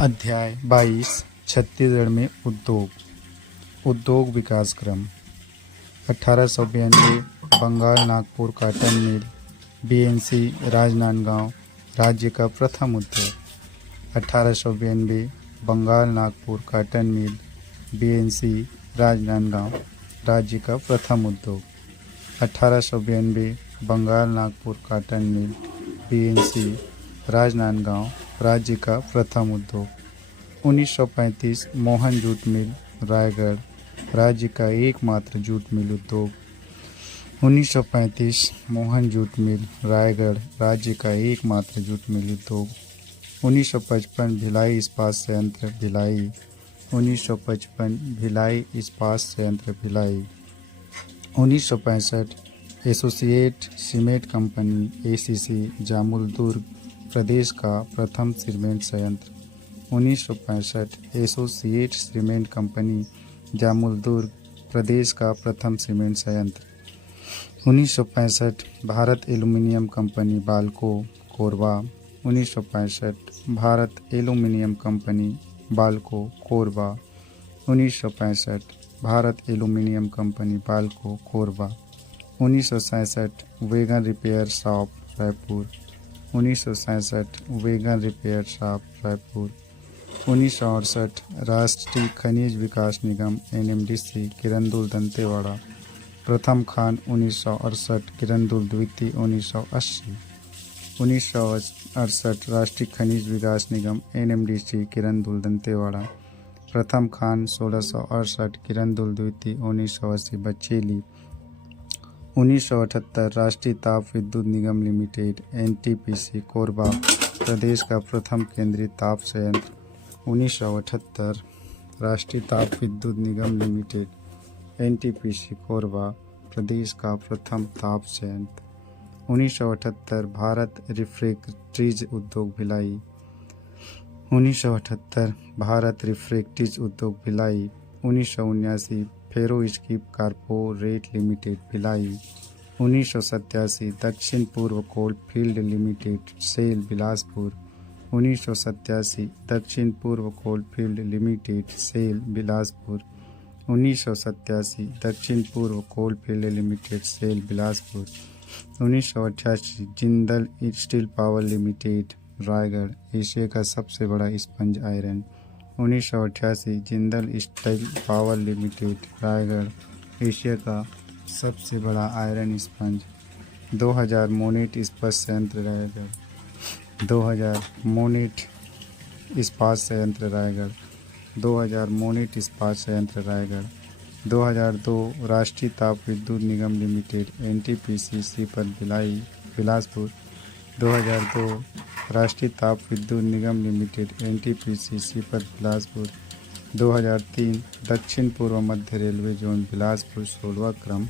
अध्याय 22 छत्तीसगढ़ में उद्योग विकास क्रम 1892 Bengal Nagpur cotton mill BNC Rajnandgaon राज्य का प्रथम उद्योग 1892 Bengal Nagpur cotton mill BNC Rajnandgaon राज्य का प्रथम उद्योग 1892 Bengal Nagpur cotton mill BNC Rajnandgaon राज्य का प्रथम उद्योग 1935 मोहन जूट मिल रायगढ़ राज्य का एकमात्र जूट मिल उद्योग 1935 मोहन जूट मिल रायगढ़ राज्य का एकमात्र जूट मिल उद्योग 1955 भिलाई इस्पात संयंत्र भिलाई 1955 भिलाई इस्पात संयंत्र Bhilai 1965 associate cement company ACC Jamul Durg प्रदेश का प्रथम सीमेंट संयंत्र 1965 associate cement company Jamul Durg प्रदेश का प्रथम सीमेंट संयंत्र 1965 Bharat aluminium company Balco Korba 1965 Bharat aluminium company Balco Korba 1965 Bharat aluminium company Balco Korba 1967 wagon repair shop Raipur 1967 wagon repair shop Raipur 1968 राष्ट्रीय खनिज विकास निगम एनएमडीसी किरंदुल दंतेवाड़ा प्रथम खान 1968 किरंदुल द्वितीय 1980 1968 राष्ट्रीय खनिज विकास निगम एनएमडीसी किरंदुल दंतेवाड़ा प्रथम खान 1668 किरंदुल द्वितीय 1980 बचेली 1978 राष्ट्रीय ताप विद्युत निगम लिमिटेड एनटीपीसी कोरबा प्रदेश का प्रथम केंद्रीय ताप संयंत्र 1978 राष्ट्रीय ताप विद्युत निगम लिमिटेड एनटीपीसी कोरबा प्रदेश का प्रथम ताप संयंत्र 1978 भारत रिफ्रैक्ट्रीज उद्योग भिलाई 1978 भारत रिफ्रैक्ट्रीज उद्योग Bhilai 1979 ferro scrap corporate limited Bhilai 1987 दक्षिण पूर्व coal field limited SAIL Bilaspur 1987 दक्षिण पूर्व coal field limited SAIL Bilaspur 1987 दक्षिण पूर्व coal field limited SAIL Bilaspur 1988 Jindal steel power limited Raigarh Asia का सबसे बड़ा sponge iron 1988 Jindal steel power limited Raigarh Asia का सबसे बड़ा आयरन स्पंज 2000 मोनेट इस्पात संयंत्र रायगढ़ 2000 मोनेट इस्पात संयंत्र रायगढ़ 2000 मोनेट इस्पात संयंत्र रायगढ़ 2002 राष्ट्रीय ताप विद्युत निगम लिमिटेड एनटीपीसी सीपत भिलाई बिलासपुर 2002 राष्ट्रीय ताप विद्युत निगम लिमिटेड एनटीपीसी सीपत बिलासपुर 2003 दक्षिण पूर्व मध्य रेलवे जोन बिलासपुर 16वां क्रम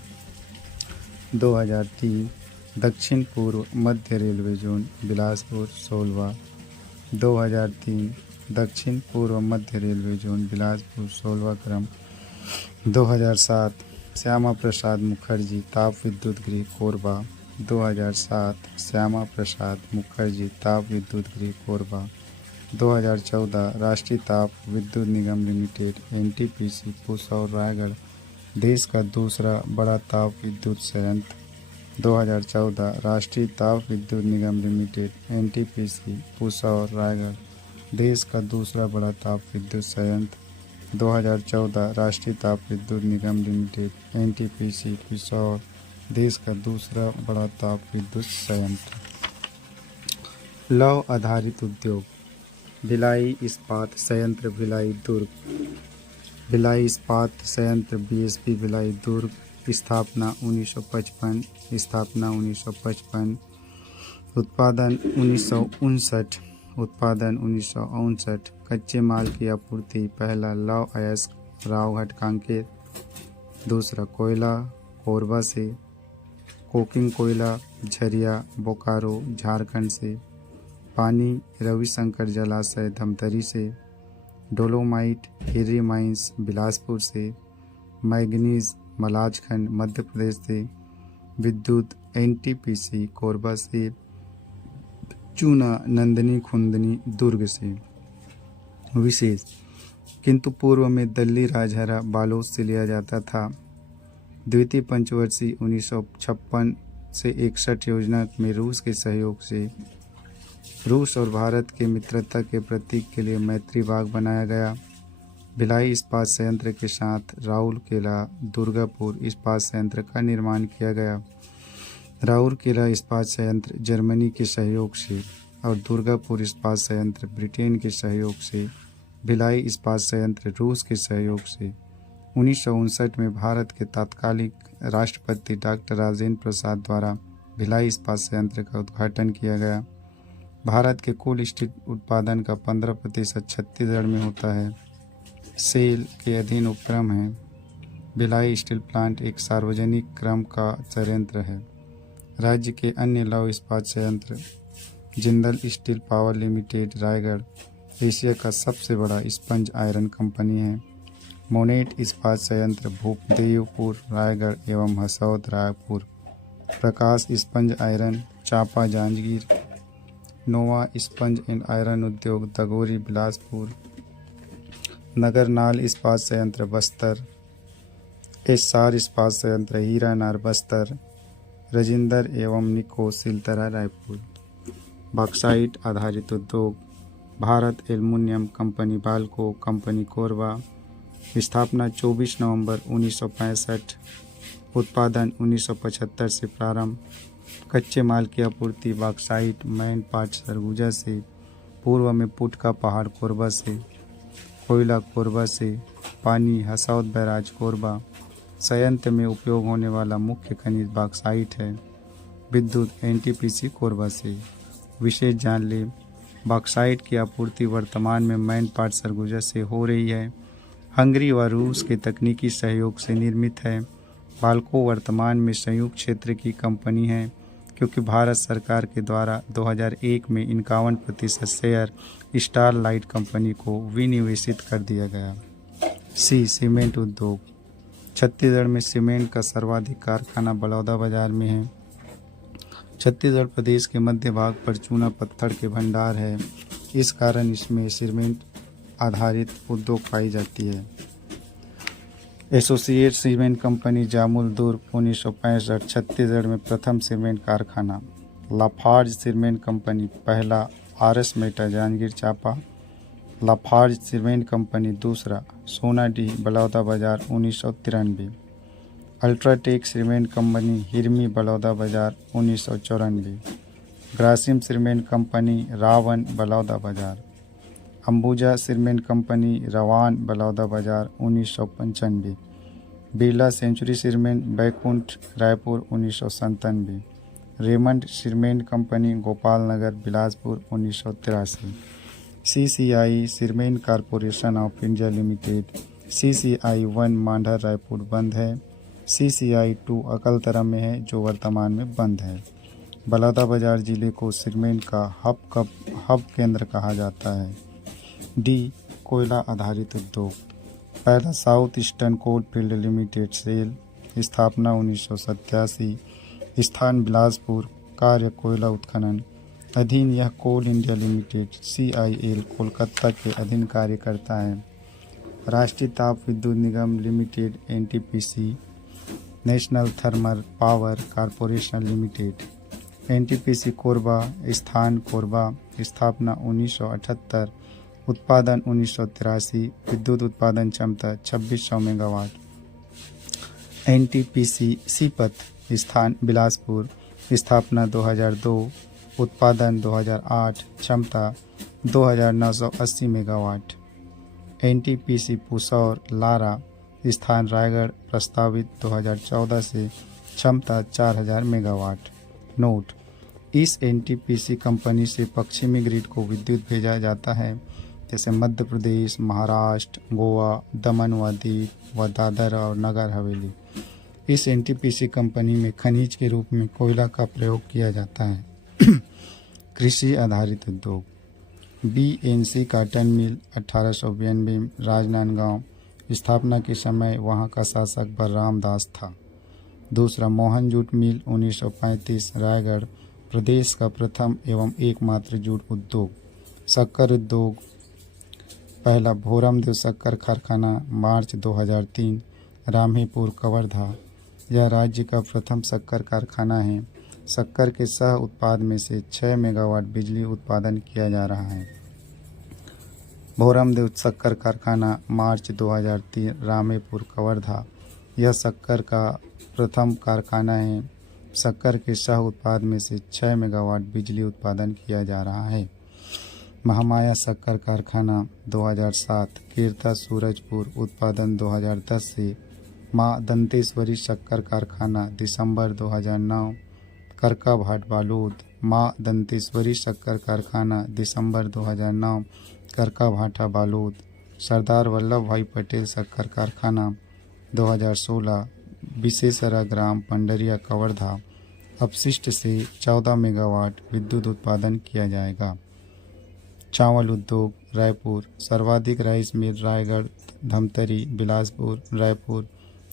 2003 दक्षिण पूर्व मध्य रेलवे जोन बिलासपुर 16वां 2003 दक्षिण पूर्व मध्य रेलवे जोन बिलासपुर 16वां क्रम 2007 श्यामा प्रसाद मुखर्जी ताप विद्युत गृह कोरबा 2007 श्यामा प्रसाद मुखर्जी ताप विद्युत गृह कोरबा 2014 राष्ट्रीय ताप विद्युत निगम लिमिटेड एनटीपीसी पुसौर रायगढ़ देश का दूसरा बड़ा ताप विद्युत संयंत्र 2014 राष्ट्रीय ताप विद्युत निगम लिमिटेड एनटीपीसी पुसौर रायगढ़ देश का दूसरा बड़ा ताप विद्युत संयंत्र 2014 राष्ट्रीय ताप विद्युत निगम लिमिटेड एनटीपीसी पुसौर देश का दूसरा बड़ा ताप विद्युत संयंत्र लौह आधारित उद्योग भिलाई इस्पात संयंत्र भिलाई दुर्ग भिलाई इस्पात संयंत्र बीएसपी भिलाई दुर्ग स्थापना 1955 उत्पादन 1959 कच्चे माल की आपूर्ति पहला लौह अयस्क रावघाट कांकेर दूसरा कोयला कोरबा से कोकिंग कोयला झरिया बोकारो झारखंड से पानी रविशंकर जलाशय धमतरी से डोलोमाइट हिर्री माइंस बिलासपुर से मैग्नीज मलाजखंड मध्य प्रदेश से विद्युत एनटीपीसी कोरबा से चूना नंदनी खुंदनी दुर्ग से विशेष, किंतु पूर्व में दिल्ली राजहरा बालोद से लिया जाता था। द्वितीय पंचवर्षीय 1956 से 61 योजना में रूस के सहयोग से रूस और भारत के मित्रता के प्रतीक के लिए मैत्री बाग बनाया गया। भिलाई इस्पात संयंत्र के साथ राउरकेला दुर्गापुर इस्पात संयंत्र का निर्माण किया गया। राउरकेला इस्पात संयंत्र जर्मनी के सहयोग से और दुर्गापुर इस्पात संयंत्र ब्रिटेन के सहयोग से, भिलाई इस्पात संयंत्र रूस के सहयोग से 1959 में भारत के तत्कालीन राष्ट्रपति डॉक्टर राजेंद्र प्रसाद द्वारा भिलाई इस्पात संयंत्र का उद्घाटन किया गया। भारत के कुल स्टील उत्पादन का 15% छत्तीसगढ़ में होता है। सेल के अधीन उपक्रम है। भिलाई स्टील प्लांट एक सार्वजनिक क्रम का संयंत्र है। राज्य के अन्य लौह इस्पात संयंत्र Jindal steel power limited Raigarh Asia का सबसे बड़ा स्पंज आयरन कंपनी है। मोनेट इस्पात संयंत्र भूपदेवपुर रायगढ़ एवं Hasaud Raipur. Prakash sponge iron Champa Janjgir. Nova sponge and iron उद्योग दगोरी बिलासपुर। नगरनाल इस्पात संयंत्र बस्तर। एस्सार इस्पात संयंत्र हीरानार बस्तर। राजिंदर एवं निको सिलतरा रायपुर। बॉक्साइट आधारित उद्योग भारत एल्युमिनियम कंपनी बालको कंपनी कोरबा। स्थापना 24 नवंबर 1965। उत्पादन 1975 से प्रारंभ। कच्चे माल की आपूर्ति बॉक्साइट मैन पाट सरगुजा से, पूर्व में पुट का पहाड़ कोरबा से, कोयला कोरबा से, पानी हसौद बैराज कोरबा। संयंत्र में उपयोग होने वाला मुख्य खनिज बॉक्साइट है। विद्युत एनटीपीसी कोरबा से। विशेष जान ले, बॉक्साइट की आपूर्ति वर्तमान में मैन पाट सरगुजा से हो रही है। हंगरी व रूस के तकनीकी सहयोग से निर्मित है। बाल्को वर्तमान में संयुक्त क्षेत्र की कंपनी है क्योंकि भारत सरकार के द्वारा 2001 में 51% शेयर स्टारलाइट कंपनी को विनिवेशित कर दिया गया। सीमेंट उद्योग छत्तीसगढ़ में सीमेंट का सर्वाधिक कारखाना बलौदा बाजार में है। छत्तीसगढ़ प्रदेश के मध्य भाग पर चूना पत्थर के भंडार है, इस कारण इसमें सीमेंट आधारित उद्योग पाई जाती है। Associate cement company Jamul Durg 1965 Chhattisgarh में प्रथम सीमेंट कारखाना। लाफार्ज सीमेंट कंपनी पहला Arasmeta Janjgir Champa. Lafarge cement company दूसरा Sonadih Baloda Bazar 1993। UltraTech cement company Hirmi Baloda Bazar 1994। Grasim cement company Rawan Baloda Bazar. Ambuja cement company Rawan Baloda Bazar 1995। Birla century cement Baikunth Raipur 1997। Raymond cement company Gopal Nagar Bilaspur 1983। CCI cement corporation of India limited CCI 1 Mandar Raipur बंद है। CCI 2 अकलतरा में है जो वर्तमान में बंद है। बलौदाबाजार जिले को सीमेंट का हब केंद्र कहा जाता है। डी कोयला आधारित उद्योग पैदा south eastern coal field limited सेल। स्थापना 1987। स्थान बिलासपुर। कार्य कोयला उत्खनन। अधीन यह coal India limited CIL Kolkata के अधीन कार्य करता है। राष्ट्रीय ताप विद्युत निगम limited NTPC। National thermal power corporation limited NTPC Korba. स्थान कोरबा। स्थापना 1978। उत्पादन 1983। विद्युत उत्पादन क्षमता 2600 मेगावाट। NTPC सीपत। स्थान बिलासपुर। स्थापना 2002। उत्पादन 2008। क्षमता 2980 मेगावाट। NTPC Pusaur Lara. स्थान रायगढ़। प्रस्तावित 2014 से। क्षमता 4000 मेगावाट। नोट: इस NTPC कंपनी से पश्चिमी ग्रिड को विद्युत भेजा जाता है, जैसे मध्य प्रदेश, महाराष्ट्र, गोवा, दमन व दीव व दादर और नगर हवेली। इस NTPC कंपनी में खनिज के रूप में कोयला का प्रयोग किया जाता है। कृषि आधारित उद्योग BNC काटन मिल 1892 राजनांदगांव। स्थापना के समय वहां का शासक बलराम दास था। दूसरा मोहन जूट मिल 1935 रायगढ़, प्रदेश का प्रथम एवं एकमात्र जूट उद्योग। शक्कर उद्योग पहला भोरमदेव शक्कर कारखाना मार्च 2003 रामेपुर कवर्धा। यह राज्य का प्रथम शक्कर कारखाना है। शक्कर के सह उत्पाद में से 6 मेगावाट बिजली उत्पादन किया जा रहा है। भोरमदेव शक्कर कारखाना मार्च 2003 रामेपुर कवर्धा। यह शक्कर का प्रथम कारखाना है। शक्कर के सह उत्पाद में से 6 मेगावाट बिजली उत्पादन किया जा रहा है। महामाया शक्कर कारखाना 2007 कीर्ता सूरजपुर उत्पादन 2010 से। माँ दंतेश्वरी शक्कर कारखाना दिसंबर 2009 करकाभाट बालोद। माँ दंतेश्वरी शक्कर कारखाना दिसंबर 2009 करकाभाटा बालोद। सरदार वल्लभ भाई पटेल शक्कर कारखाना 2016 विशेषरा ग्राम पंडरिया कवर्धा। अपशिष्ट से 14 मेगावाट विद्युत उत्पादन किया जाएगा। चावल उद्योग रायपुर। सर्वाधिक राइस मिल रायगढ़, धमतरी, बिलासपुर, रायपुर,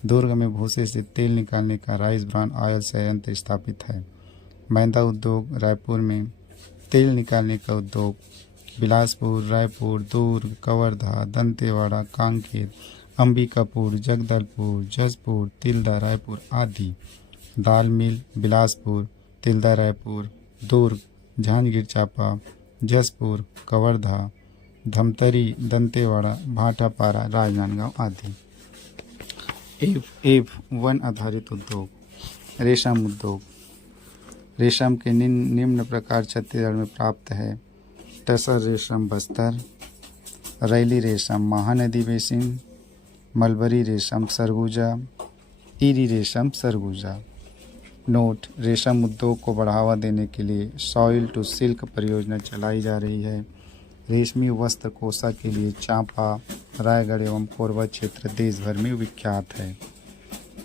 दुर्ग में भूसे से तेल निकालने का राइस ब्रान ऑयल संयंत्र स्थापित है। मैदा उद्योग रायपुर में। तेल निकालने का उद्योग बिलासपुर, रायपुर, दुर्ग, कवर्धा, दंतेवाड़ा, कांकेर, अंबिकापुर, जगदलपुर, जसपुर, तिल्दा, रायपुर आदि। दाल मिल बिलासपुर, तिल्दा, रायपुर, दुर्ग, जांजगीर चांपा, जसपुर, कवर्धा, धमतरी, दंतेवाड़ा, भाटापारा, राजनांदगांव आदि। वन आधारित उद्योग। रेशम उद्योग। रेशम के निम्न प्रकार छत्तीसगढ़ में प्राप्त है। टसर रेशम बस्तर, रैली रेशम महानदी बेसिन, मलबरी रेशम सरगुजा, ईरी रेशम सरगुजा। नोट: रेशम उद्योग को बढ़ावा देने के लिए सॉइल टू सिल्क परियोजना चलाई जा रही है। रेशमी वस्त्र कोसा के लिए चांपा, रायगढ़ एवं कोरबा क्षेत्र देश भर में विख्यात है।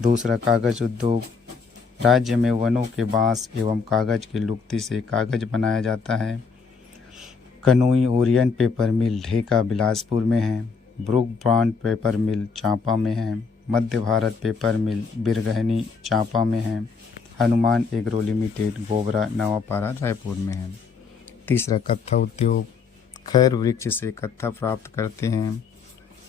दूसरा, कागज उद्योग। राज्य में वनों के बांस एवं कागज की लुगदी से कागज बनाया जाता है। कनोई ओरियन पेपर मिल ढेका बिलासपुर में है। ब्रुक ब्रांड पेपर मिल चांपा में है। मध्य भारत पेपर मिल बिरगहनी चांपा में है। हनुमान एग्रो लिमिटेड गोबरा नवापारा रायपुर में है। तीसरा, कत्था उद्योग। खैर वृक्ष से कत्था प्राप्त करते हैं।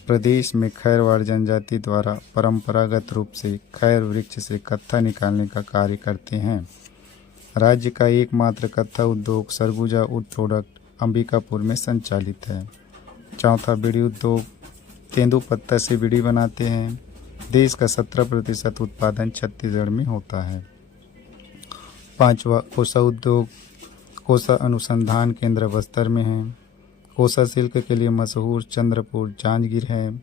प्रदेश में खैरवाड़ जनजाति द्वारा परंपरागत रूप से खैर वृक्ष से कत्था निकालने का कार्य करते हैं। राज्य का एकमात्र कत्था उद्योग सरगुजा वुड प्रोडक्ट अंबिकापुर में संचालित है। चौथा, बीड़ी उद्योग। तेंदुपत्ता से बीड़ी बनाते हैं। देश का 17% उत्पादन छत्तीसगढ़ में होता है। पांचवा, कोसा उद्योग। कोसा अनुसंधान केंद्र बस्तर में है। कोसा सिल्क के लिए मशहूर चंद्रपुर जांजगीर है।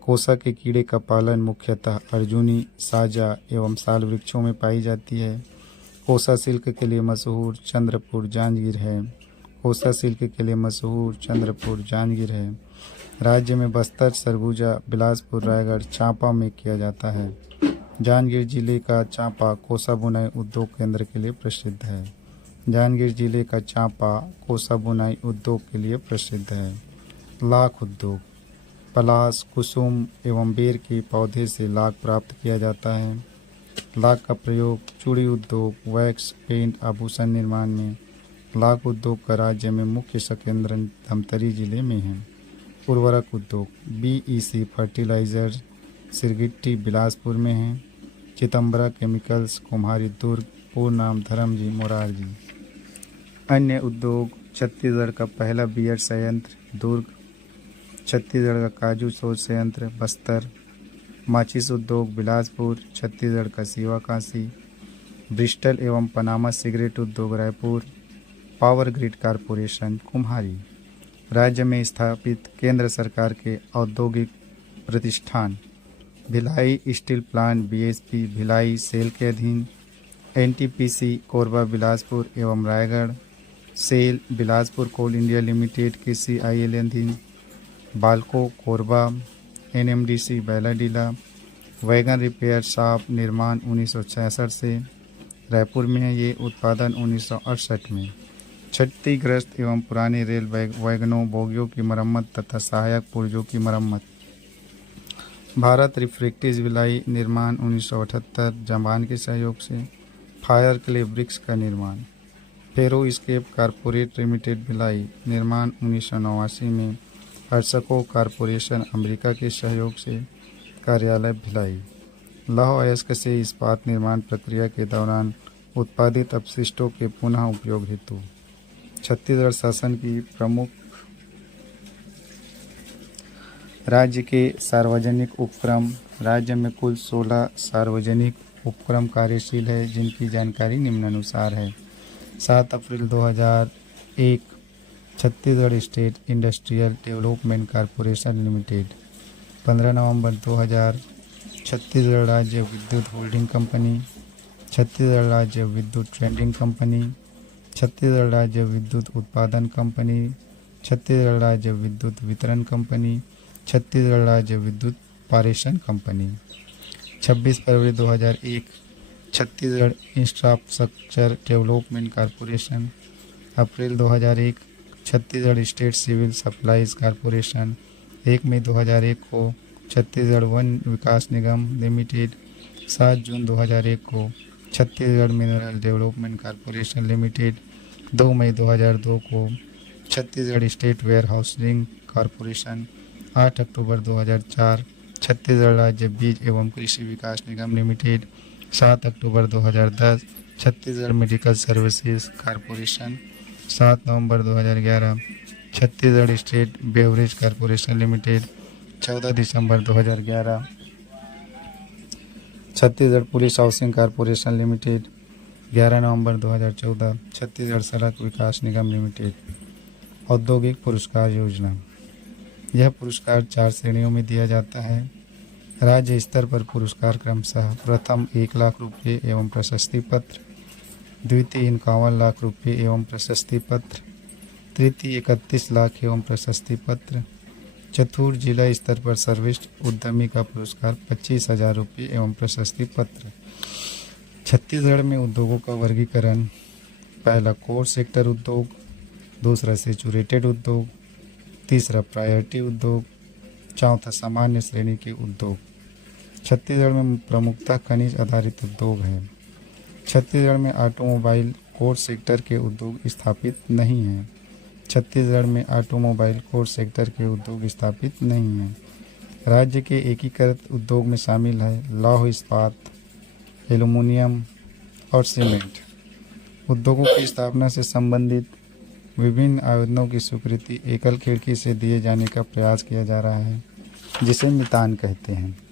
कोसा के कीड़े का पालन मुख्यतः अर्जुनी, साजा एवं साल वृक्षों में पाई जाती है। कोसा सिल्क के लिए मशहूर चंद्रपुर जांजगीर है। कोसा सिल्क के लिए मशहूर चंद्रपुर जांजगीर है। राज्य में बस्तर, सरगुजा, बिलासपुर, रायगढ़, चांपा में किया जाता है। जांजगीर जिले का चांपा कोसा बुनाई उद्योग केंद्र के लिए प्रसिद्ध है। जांजगीर जिले का चांपा कोसा बुनाई उद्योग के लिए प्रसिद्ध है। लाख उद्योग। पलाश, कुसुम एवं बेर के पौधे से लाख प्राप्त किया जाता है। लाख का प्रयोग चूड़ी उद्योग, वैक्स, पेंट, आभूषण निर्माण में। लाख उद्योग का राज्य में मुख्य संकेंद्र धमतरी जिले में है। उर्वरक उद्योग। BEC फर्टिलाइजर सिरगिट्टी बिलासपुर में है। चितंबरा केमिकल्स कुम्हारी दुर्ग, पूर्ण नाम धर्मजी मोरारजी। अन्य उद्योग। छत्तीसगढ़ का पहला बियर संयंत्र दुर्ग। छत्तीसगढ़ का काजू शोध संयंत्र बस्तर। माचिस उद्योग बिलासपुर। छत्तीसगढ़ का सीवा काशी। ब्रिस्टल एवं पनामा सिगरेट उद्योग Raipur. Power grid corporation Kumhari. राज्य में स्थापित केंद्र सरकार के औद्योगिक प्रतिष्ठान। Bhilai steel plant BSP Bhilai SAIL के अधीन। NTPC कोरबा बिलासपुर एवं Raigarh. SAIL Bilaspur coal India limited के CIL अधीन। BALCO Korba. NMDC Bailadila. Wagon repair shop निर्माण 1966 से रायपुर में है। ये उत्पादन 1968 में। क्षतिग्रस्त एवं पुराने रेल वैगनों बोगियों की मरम्मत तथा सहायक पुर्जों की मरम्मत। भारत रिफ्रैक्टिव भिलाई निर्माण 1978 जापान के सहयोग से। फायर क्ले ब्रिक्स का निर्माण। फेरो स्केप कारपोरेट लिमिटेड भिलाई निर्माण 1989 में। अर्सको कॉरपोरेशन अमेरिका के सहयोग से कार्यालय भिलाई। लौह अयस्क से इस्पात निर्माण प्रक्रिया के दौरान उत्पादित अपशिष्टों के पुनः उपयोग हेतु छत्तीसगढ़ शासन की प्रमुख राज्य के सार्वजनिक उपक्रम। राज्य में कुल 16 सार्वजनिक उपक्रम कार्यशील है, जिनकी जानकारी निम्नानुसार है। 7 अप्रैल 2001 Chhattisgarh state industrial development corporation limited. 15 नवंबर 2000 छत्तीसगढ़ राज्य विद्युत होल्डिंग कंपनी, छत्तीसगढ़ राज्य विद्युत ट्रेडिंग कंपनी, छत्तीसगढ़ राज्य विद्युत उत्पादन कंपनी, छत्तीसगढ़ राज्य विद्युत वितरण कंपनी, छत्तीसगढ़ राज्य विद्युत पारेषण कंपनी। 26 फरवरी 2001 छत्तीसगढ़ इंफ्रास्ट्रक्चर डेवलपमेंट कॉरपोरेशन। अप्रैल 2001 Chhattisgarh state civil supplies corporation. 1 मई 2001 को छत्तीसगढ़ वन विकास निगम लिमिटेड। 7 जून 2001 को Chhattisgarh mineral development corporation limited. 2 मई 2002 को Chhattisgarh state warehousing corporation. 8 अक्टूबर 2004 छत्तीसगढ़ राज्य बीज एवं कृषि विकास निगम लिमिटेड। 7 अक्टूबर 2010 छत्तीसगढ़ मेडिकल सर्विसेज कॉरपोरेशन। 7 नवंबर 2011 Chhattisgarh state beverage corporation limited. 14 दिसंबर 2011 Chhattisgarh police housing corporation limited. 11 नवंबर 2014 छत्तीसगढ़ सड़क विकास निगम लिमिटेड। औद्योगिक पुरस्कार योजना। यह पुरस्कार 4 श्रेणियों में दिया जाता है। राज्य स्तर पर पुरस्कार क्रमशः प्रथम 1 लाख रुपये एवं प्रशस्ति पत्र, द्वितीय 51 लाख रुपये एवं प्रशस्ति पत्र, तृतीय 31 लाख एवं प्रशस्ति पत्र, चतुर्थ जिला स्तर पर सर्वश्रेष्ठ उद्यमी का पुरस्कार 25,000 रुपये एवं प्रशस्ति पत्र। छत्तीसगढ़ में उद्योगों का वर्गीकरण। पहला कोर सेक्टर उद्योग, दूसरा सैचुरेटेड उद्योग, तीसरा प्रायोरिटी उद्योग, चौथा सामान्य श्रेणी के उद्योग। छत्तीसगढ़ में प्रमुखतः खनिज आधारित उद्योग हैं। छत्तीसगढ़ में ऑटोमोबाइल कोर सेक्टर के उद्योग स्थापित नहीं हैं। छत्तीसगढ़ में ऑटोमोबाइल कोर सेक्टर के उद्योग स्थापित नहीं हैं। राज्य के एकीकृत उद्योग में शामिल है लौह इस्पात, एल्युमिनियम और सीमेंट। उद्योगों की स्थापना से संबंधित विभिन्न आवेदनों की स्वीकृति एकल खिड़की से दिए जाने का प्रयास किया जा रहा है, जिसे मितान कहते हैं।